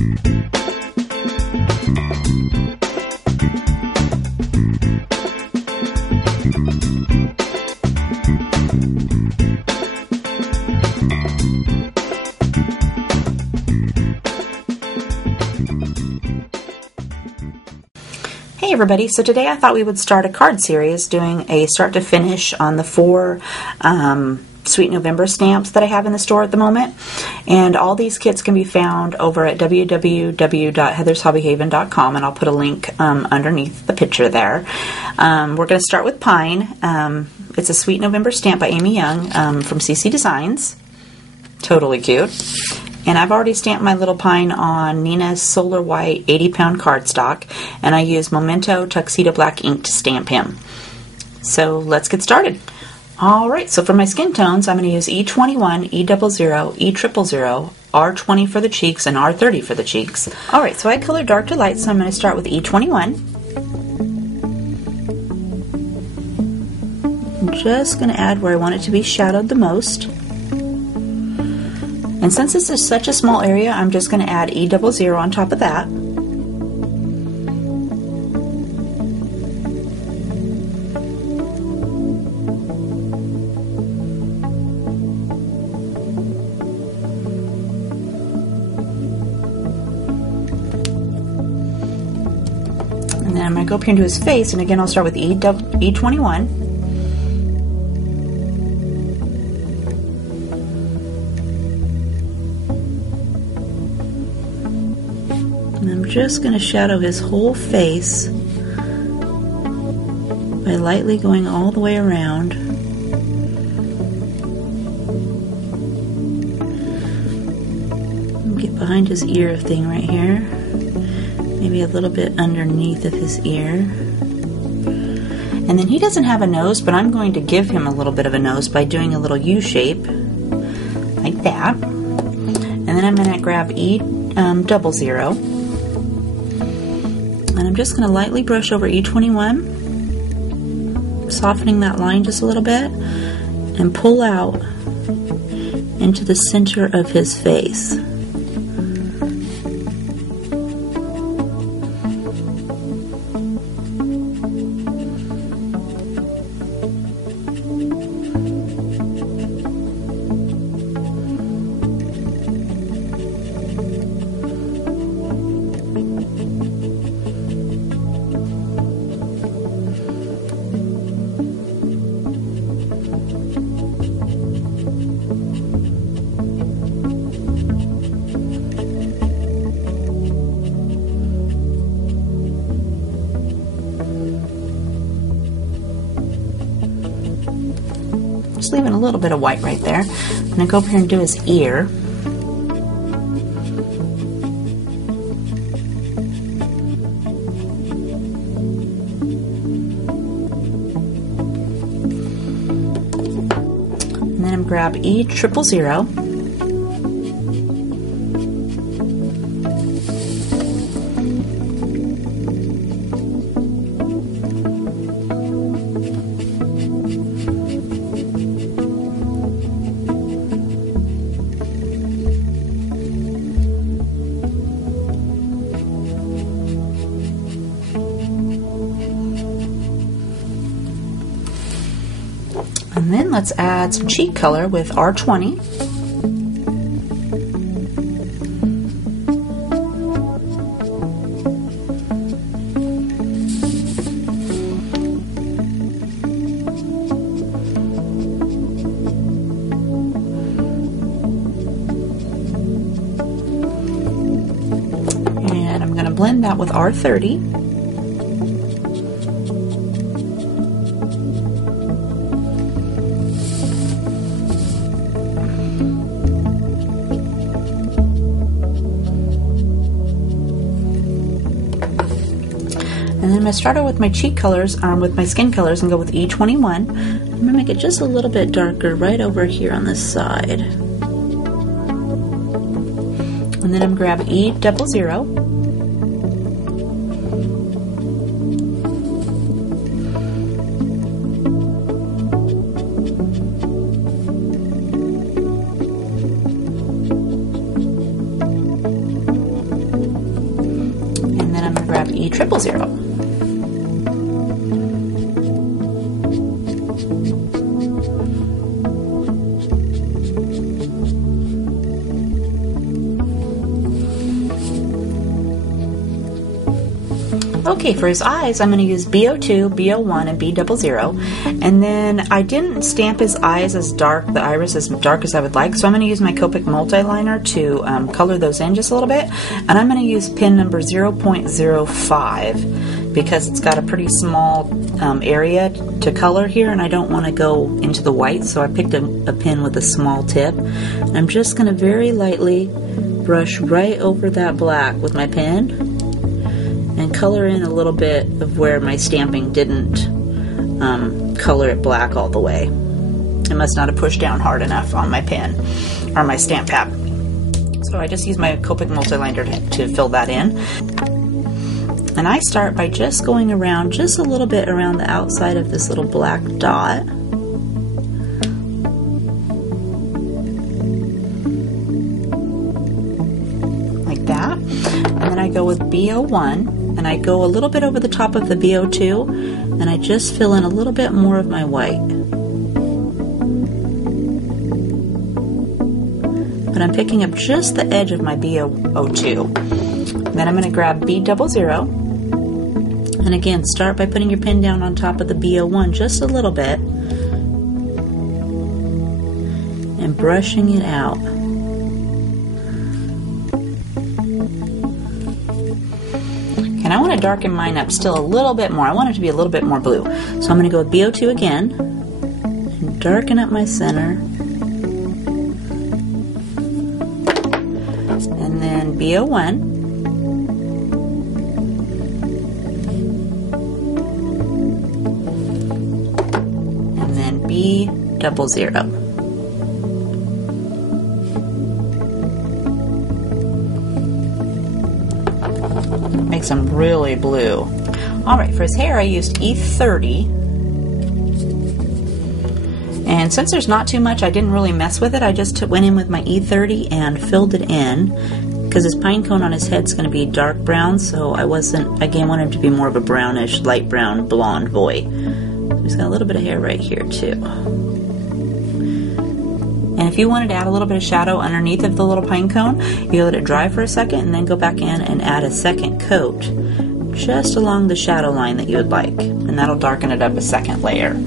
Hey everybody, so today I thought we would start a card series doing a start to finish on the 4 Sweet November stamps that I have in the store at the moment. And all these kits can be found over at www.HeathersHobbieHaven.com, and I'll put a link underneath the picture there. We're going to start with Pine. It's a Sweet November stamp by Amy Young from CC Designs. Totally cute. And I've already stamped my little pine on Nina's Solar White 80-pound cardstock, and I use Memento Tuxedo Black ink to stamp him. So let's get started. Alright, so for my skin tones, I'm going to use E21, E00, E000, R20 for the cheeks, and R30 for the cheeks. Alright, so I color dark to light, so I'm going to start with E21. I'm just going to add where I want it to be shadowed the most. And since this is such a small area, I'm just going to add E00 on top of that. And then I'm going to go up here into his face, and again I'll start with E21. And I'm just going to shadow his whole face by lightly going all the way around. Get behind his ear thing right here. Maybe a little bit underneath of his ear. And then he doesn't have a nose, but I'm going to give him a little bit of a nose by doing a little U shape, like that. And then I'm going to grab E00. And I'm just going to lightly brush over E21, softening that line just a little bit, and pull out into the center of his face. Just leaving a little bit of white right there. I'm going to go over here and do his ear. And then I'm grab E000. And then let's add some cheek color with R20. And I'm going to blend that with R30. And then I'm going to start out with my cheek colors, with my skin colors, and go with E21. I'm going to make it just a little bit darker right over here on this side. And then I'm going to grab E00. B000. Okay, for his eyes, I'm going to use B02, B01, and B00. And then I didn't stamp his eyes as dark, the iris as dark as I would like, so I'm going to use my Copic multi-liner to color those in just a little bit. And I'm going to use pin number 0.05 because it's got a pretty small area to color here, and I don't want to go into the white, so I picked a pin with a small tip. And I'm just going to very lightly brush right over that black with my pen and color in a little bit of where my stamping didn't color it black all the way. I must not have pushed down hard enough on my pen or my stamp pad. So I just use my Copic multi-liner to fill that in. And I start by just going around just a little bit around the outside of this little black dot. Like that. And then I go with B01. And I go a little bit over the top of the B02, and I just fill in a little bit more of my white. But I'm picking up just the edge of my B02. And then I'm going to grab B00, and again, start by putting your pin down on top of the B01 just a little bit, and brushing it out. And I want to darken mine up still a little bit more. I want it to be a little bit more blue. So I'm going to go with B02 again and darken up my center. And then B01. And then B00. Makes them really blue. Alright, for his hair I used E30. And since there's not too much, I didn't really mess with it. I just went in with my E30 and filled it in. Because his pine cone on his head's going to be dark brown, so I wanted him to be more of a brownish, light brown, blonde boy. He's got a little bit of hair right here too. And if you wanted to add a little bit of shadow underneath of the little pine cone, you let it dry for a second and then go back in and add a second coat just along the shadow line that you would like. And that'll darken it up a second layer.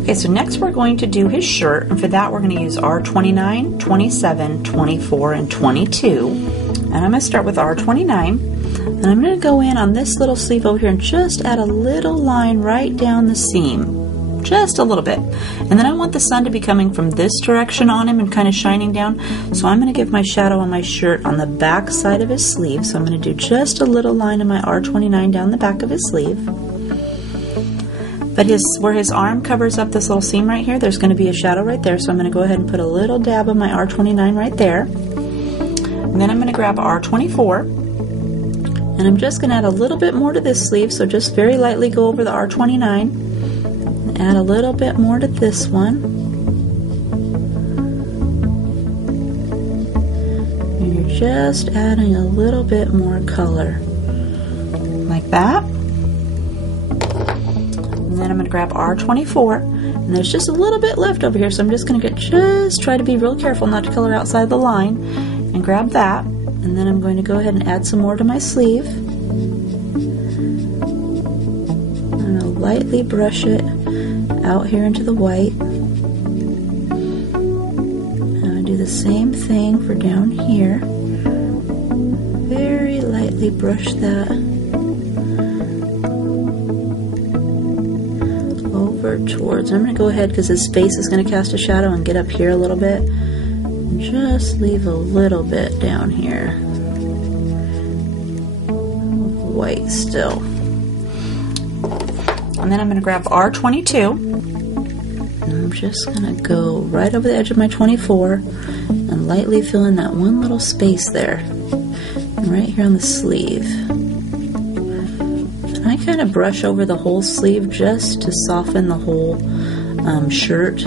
Okay, so next we're going to do his shirt, and for that we're going to use R29, 27, 24, and 22. And I'm going to start with R29, and I'm going to go in on this little sleeve over here and just add a little line right down the seam. Just a little bit. And then I want the sun to be coming from this direction on him and kind of shining down. So I'm going to give my shadow on my shirt on the back side of his sleeve. So I'm going to do just a little line of my R29 down the back of his sleeve. But where his arm covers up this little seam right here, there's going to be a shadow right there. So I'm going to go ahead and put a little dab of my R29 right there. And then I'm going to grab R24. And I'm just going to add a little bit more to this sleeve. So just very lightly go over the R29. Add a little bit more to this one. And you're just adding a little bit more color. Like that. And then I'm going to grab R24. And there's just a little bit left over here, so I'm just going to try to be real careful not to color outside the line. And grab that. And then I'm going to go ahead and add some more to my sleeve. And I'll lightly brush it out here into the white. And I do the same thing for down here. Very lightly brush that over towards. I'm going to go ahead because his face is going to cast a shadow and get up here a little bit. And just leave a little bit down here. White still. And then I'm going to grab R22, and I'm just going to go right over the edge of my 24 and lightly fill in that one little space there, and right here on the sleeve. And I kind of brush over the whole sleeve just to soften the whole shirt,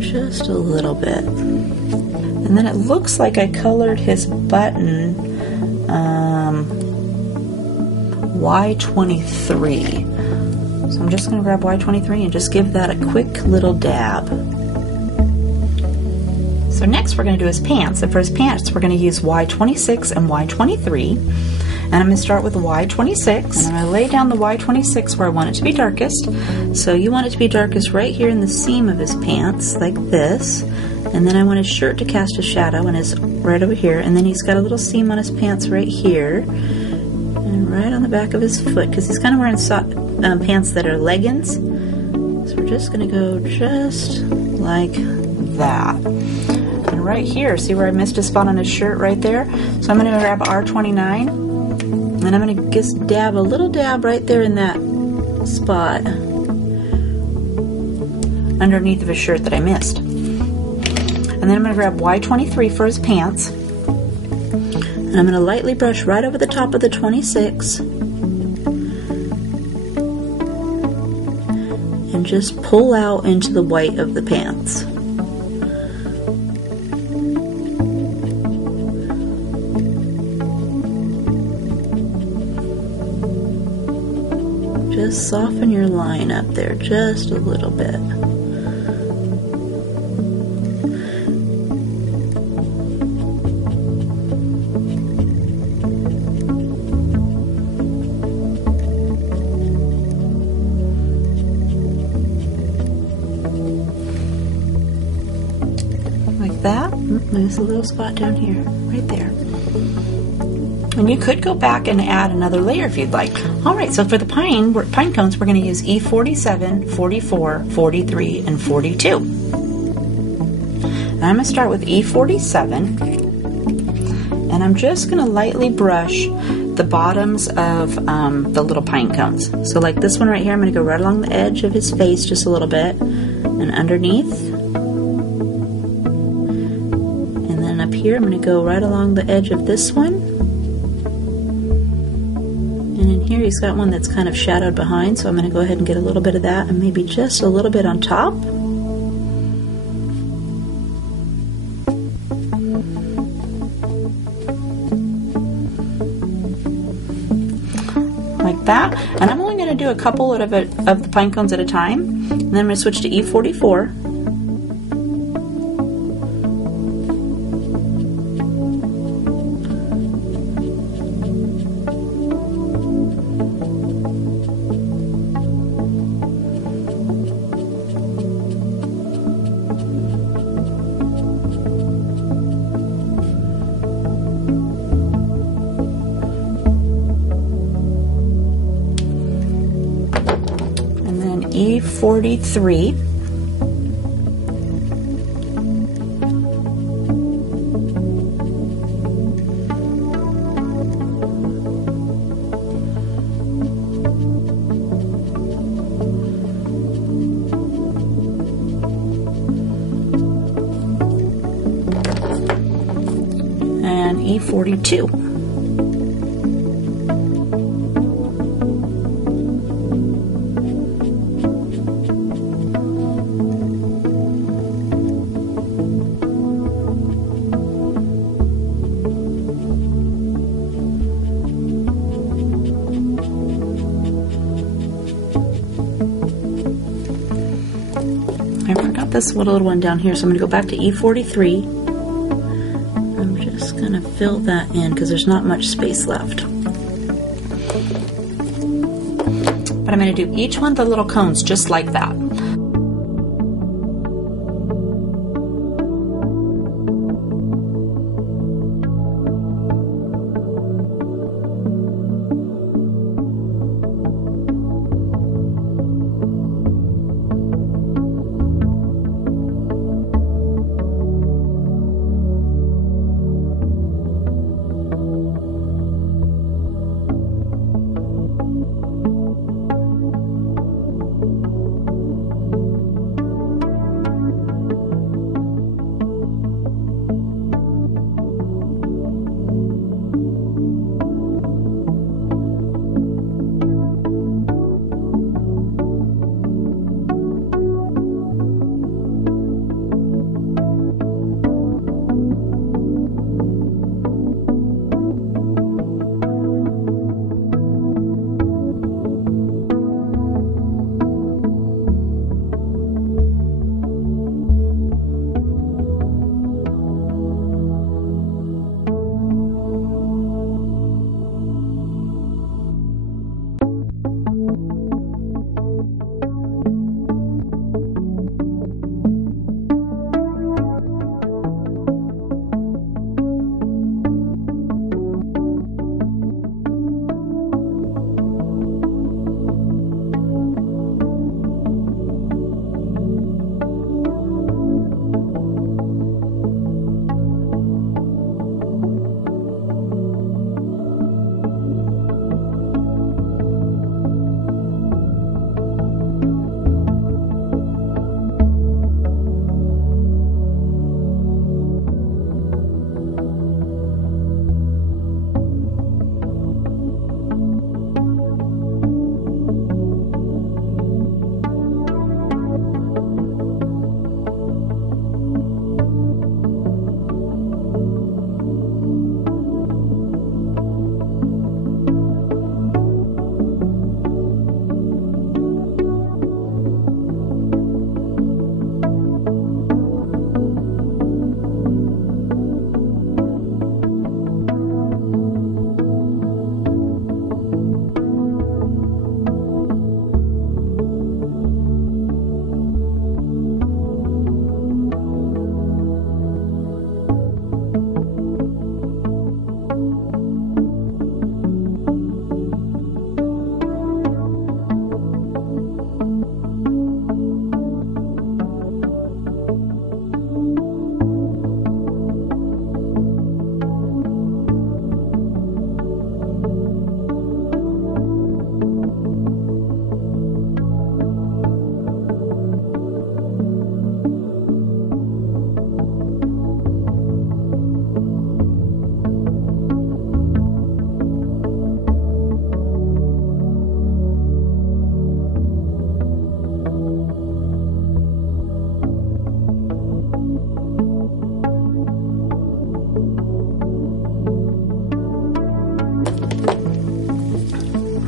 just a little bit. And then it looks like I colored his button Y23. So I'm just going to grab Y23 and just give that a quick little dab. So next we're going to do his pants. And for his pants we're going to use Y26 and Y23. And I'm going to start with Y26. And I'm going to lay down the Y26 where I want it to be darkest. So you want it to be darkest right here in the seam of his pants, like this. And then I want his shirt to cast a shadow and is right over here. And then he's got a little seam on his pants right here. And right on the back of his foot, because he's kind of wearing pants that are leggings. So we're just going to go just like that. And right here, see where I missed a spot on his shirt right there? So I'm going to grab R29, and I'm going to just dab a little dab right there in that spot underneath of his shirt that I missed. And then I'm going to grab Y23 for his pants, and I'm going to lightly brush right over the top of the 26 and just pull out into the white of the pants. Just soften your line up there just a little bit. Like that. There's a little spot down here, right there. And you could go back and add another layer if you'd like. Alright, so for the pine cones, we're going to use E47, 44, 43, and 42. And I'm going to start with E47, and I'm just going to lightly brush the bottoms of the little pine cones. So like this one right here, I'm going to go right along the edge of his face just a little bit, and underneath. And then up here, I'm going to go right along the edge of this one. Here he's got one that's kind of shadowed behind, so I'm going to go ahead and get a little bit of that and maybe just a little bit on top. Like that. And I'm only going to do a couple of the pine cones at a time. And then I'm going to switch to E44. E43, and E42. I forgot this little one down here, so I'm going to go back to E43. I'm just going to fill that in because there's not much space left. But I'm going to do each one of the little cones just like that.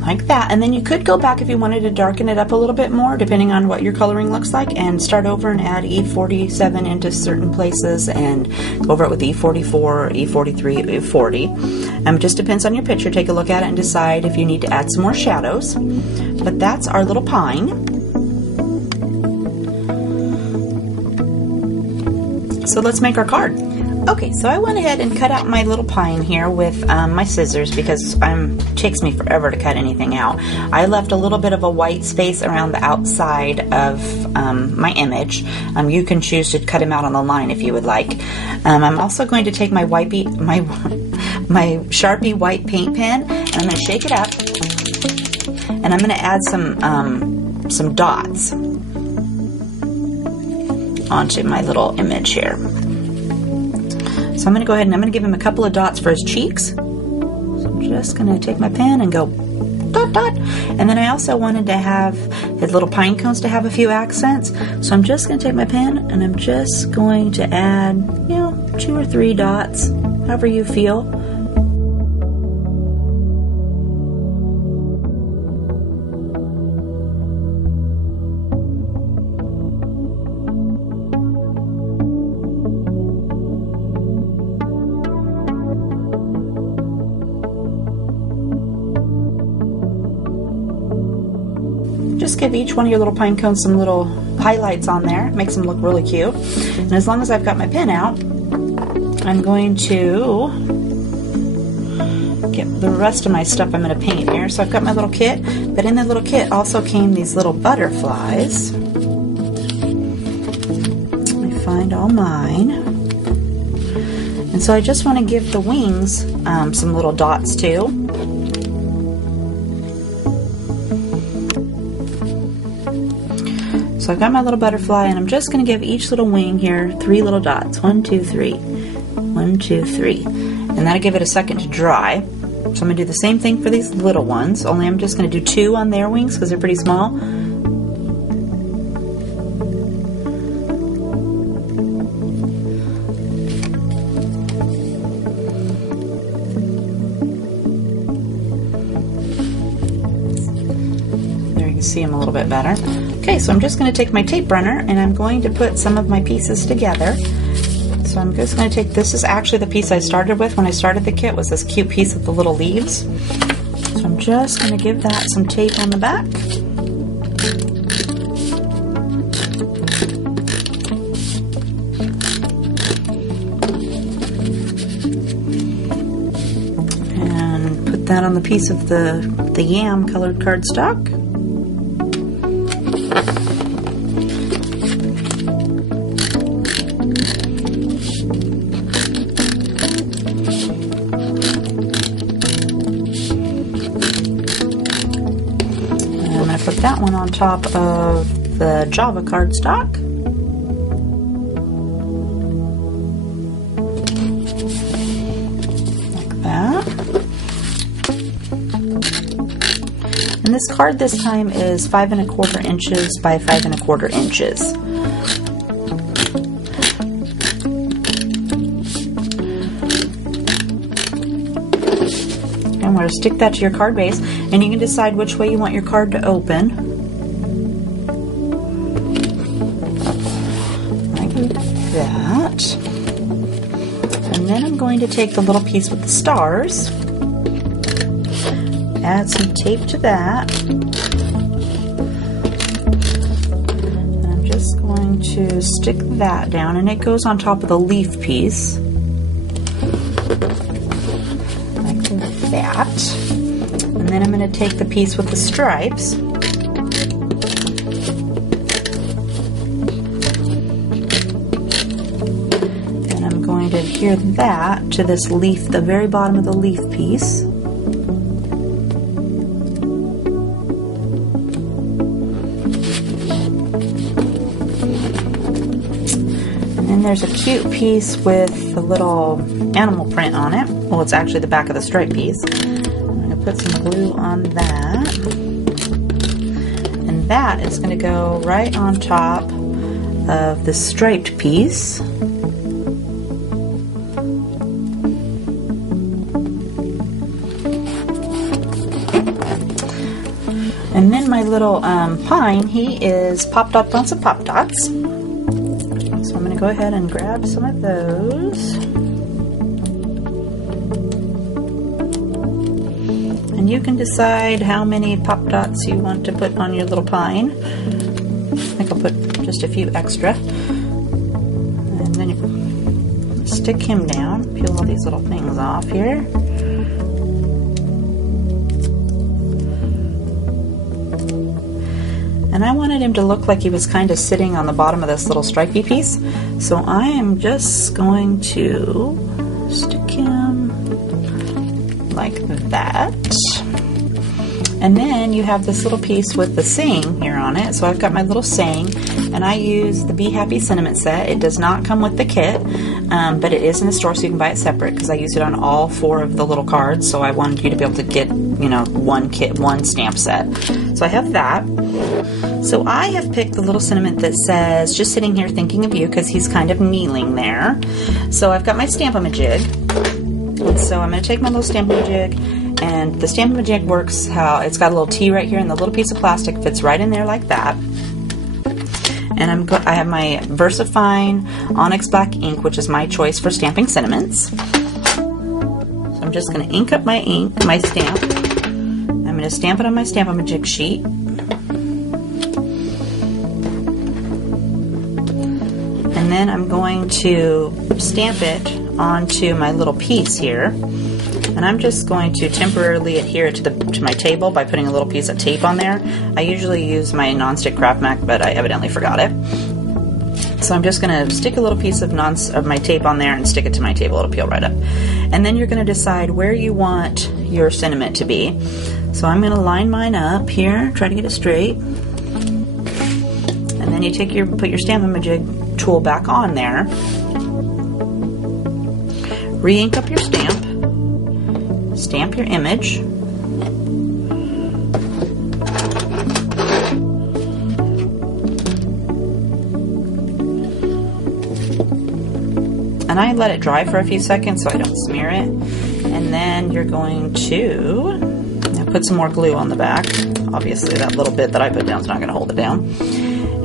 like that. And then you could go back if you wanted to darken it up a little bit more, depending on what your coloring looks like, and start over and add E47 into certain places and go over it with E44, E43, E40. It just depends on your picture. Take a look at it and decide if you need to add some more shadows. But that's our little pine. So let's make our card. Okay, so I went ahead and cut out my little pine here with my scissors because it takes me forever to cut anything out. I left a little bit of a white space around the outside of my image. You can choose to cut them out on the line if you would like. I'm also going to take my my Sharpie white paint pen, and I'm going to shake it up, and I'm going to add some dots onto my little image here. So I'm going to go ahead and I'm going to give him a couple of dots for his cheeks. So I'm just going to take my pen and go dot dot. And then I also wanted to have his little pine cones to have a few accents. So I'm just going to take my pen and I'm just going to add, 2 or 3 dots, however you feel. Just give each one of your little pine cones some little highlights on there. It makes them look really cute. And as long as I've got my pen out, I'm going to get the rest of my stuff I'm going to paint here. So I've got my little kit, but in the little kit also came these little butterflies. Let me find all mine. And so I just want to give the wings some little dots too. So I've got my little butterfly, and I'm just going to give each little wing here 3 little dots. 1, 2, 3. 1, 2, 3. And that'll give it a second to dry. So I'm going to do the same thing for these little ones, only I'm just going to do 2 on their wings because they're pretty small. There you can see them a little bit better. Okay, so I'm just going to take my tape runner and I'm going to put some of my pieces together. So I'm just going to take, this is actually the piece I started with when I started the kit, was this cute piece with the little leaves. So I'm just going to give that some tape on the back. And put that on the piece of the yam colored cardstock. Put that one on top of the Java cardstock. Like that. And this card this time is 5 1/4 inches by 5 1/4 inches. And we're going to stick that to your card base, and you can decide which way you want your card to open. Like that. And then I'm going to take the little piece with the stars, add some tape to that, and I'm just going to stick that down, and it goes on top of the leaf piece. That. And then I'm going to take the piece with the stripes and I'm going to adhere that to this leaf, the very bottom of the leaf piece. And then there's a cute piece with a little animal print on it. Well, it's actually the back of the stripe piece. I'm going to put some glue on that. And that is going to go right on top of the striped piece. little pine, he is popped up on some pop dots. So I'm going to go ahead and grab some of those. And you can decide how many pop dots you want to put on your little pine. I think I'll put just a few extra. And then you stick him down, peel all these little things off here. And I wanted him to look like he was kind of sitting on the bottom of this little stripey piece. So I am just going to stick him like that. And then you have this little piece with the saying here on it. So I've got my little saying, and I use the Be Happy sentiment set. It does not come with the kit, but it is in the store, so you can buy it separate, because I use it on all 4 of the little cards. So I wanted you to be able to get, you know, one kit, one stamp set. So I have that. So I have picked the little sentiment that says, just sitting here thinking of you, because he's kind of kneeling there. So I've got my Stamp-A-Ma-Jig. And so I'm going to take my little Stamp-A-Ma-Jig, and the Stamp-A-Ma-Jig works how it's got a little T right here, and the little piece of plastic fits right in there like that. And I have my VersaFine Onyx Black ink, which is my choice for stamping sentiments. So I'm just going to ink up my ink, my stamp. I'm going to stamp it on my Stamp-A-Ma-Jig sheet. And then I'm going to stamp it onto my little piece here. And I'm just going to temporarily adhere it to my table by putting a little piece of tape on there. I usually use my nonstick craft mat, but I evidently forgot it. So I'm just going to stick a little piece of my tape on there and stick it to my table. It'll peel right up. And then you're going to decide where you want your sentiment to be. So I'm going to line mine up here, try to get it straight. And then you put your Stamp-A-Ma-Jig tool back on there. Re-ink up your stamp. Stamp your image. And I let it dry for a few seconds so I don't smear it. And then you're going to put some more glue on the back. Obviously that little bit that I put down is not going to hold it down.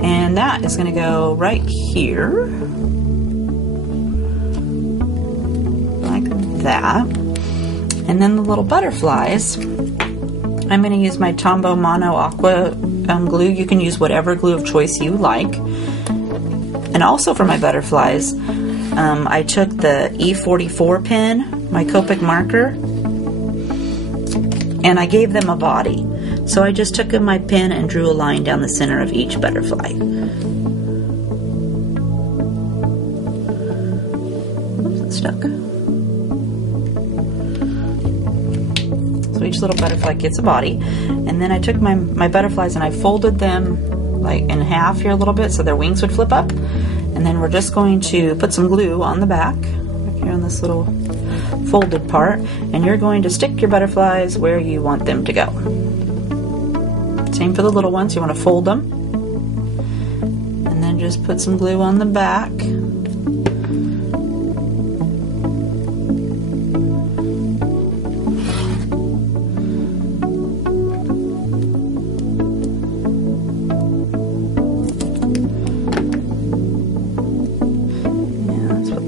And that is going to go right here. Like that. And then the little butterflies, I'm going to use my Tombow Mono Aqua glue. You can use whatever glue of choice you like. And also for my butterflies, I took the E44 pen, my Copic marker, and I gave them a body. So I just took my pen and drew a line down the center of each butterfly. Oops, it's stuck. So each little butterfly gets a body. And then I took my butterflies and I folded them like in half here a little bit so their wings would flip up. And then we're just going to put some glue on the back, right here on this little folded part, and you're going to stick your butterflies where you want them to go. Same for the little ones, you want to fold them, and then just put some glue on the back.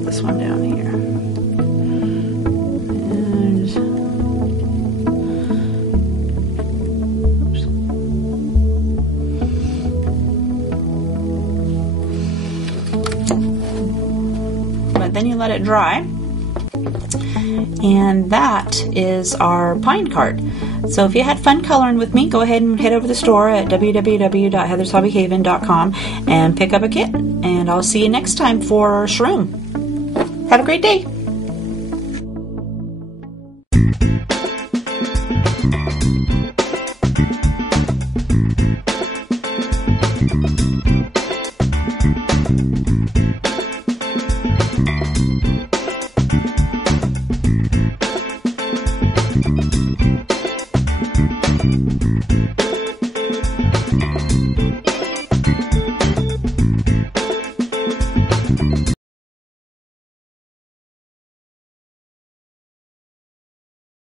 This one down here. And oops. But then you let it dry. And that is our pine card. So if you had fun coloring with me, go ahead and head over to the store at www.HeathersHobbieHaven.com and pick up a kit. And I'll see you next time for Shroom. Have a great day.